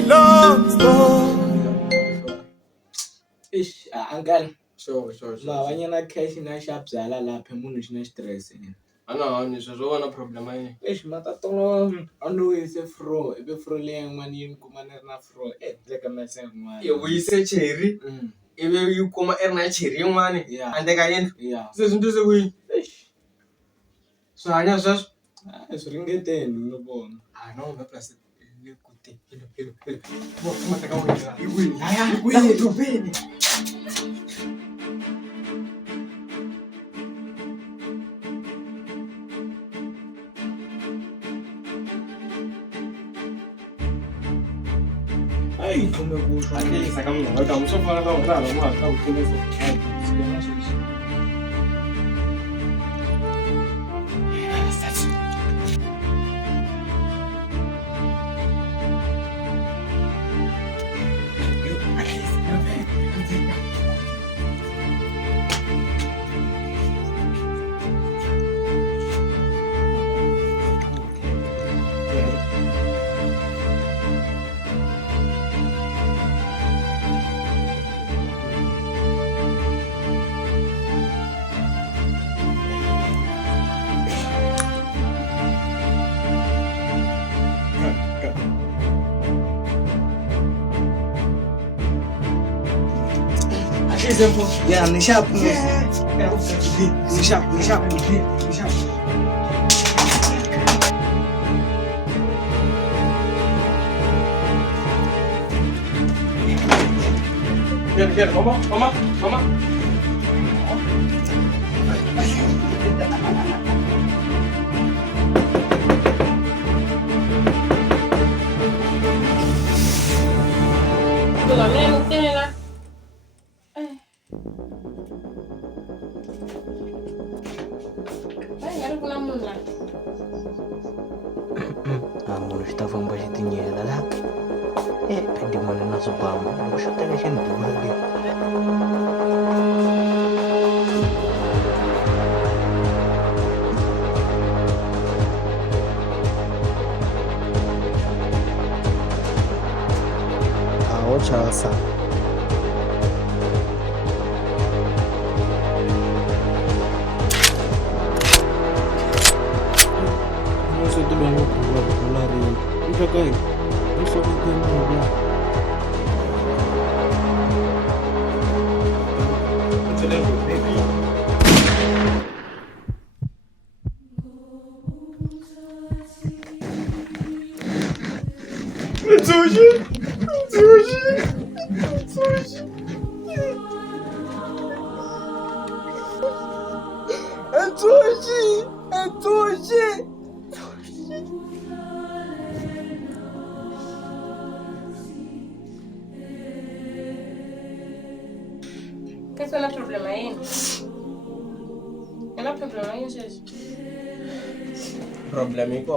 a long story. Uncle. Sure. Banyana cash na sharp zala lapha munhu xina stress. Ana sweswo va na problem yini? Matatolo anu ise fro, ibe fro le mani yin kuma na fro. Ndeka mase mani. E uyise cherry. Ibe yi kuma na cherry yin'wani. Ande ka yini? Se swinto se kuyini? Swi hanya sweswo? Swi ringeteni no vona. No va plus le kuti. Hello. Bo mata ka wena. Yi kwini? Ai, como eu gosto. Aquele sacamos não. Então, só falar da outra, vamos lá, tá o que isso. Yeah, nishap. Get, mama. Munhu xi ta famba xi tinyela la. Pedimone na swibama. Loko xo teka xi ni dura le. Awo chasa. Isso tudo bem, pular aí. Deixa eu cair. Deixa eu ver. É sushi. ¿Qué es el problema ahí? ¿Qué es el problema ahí? Problema iko.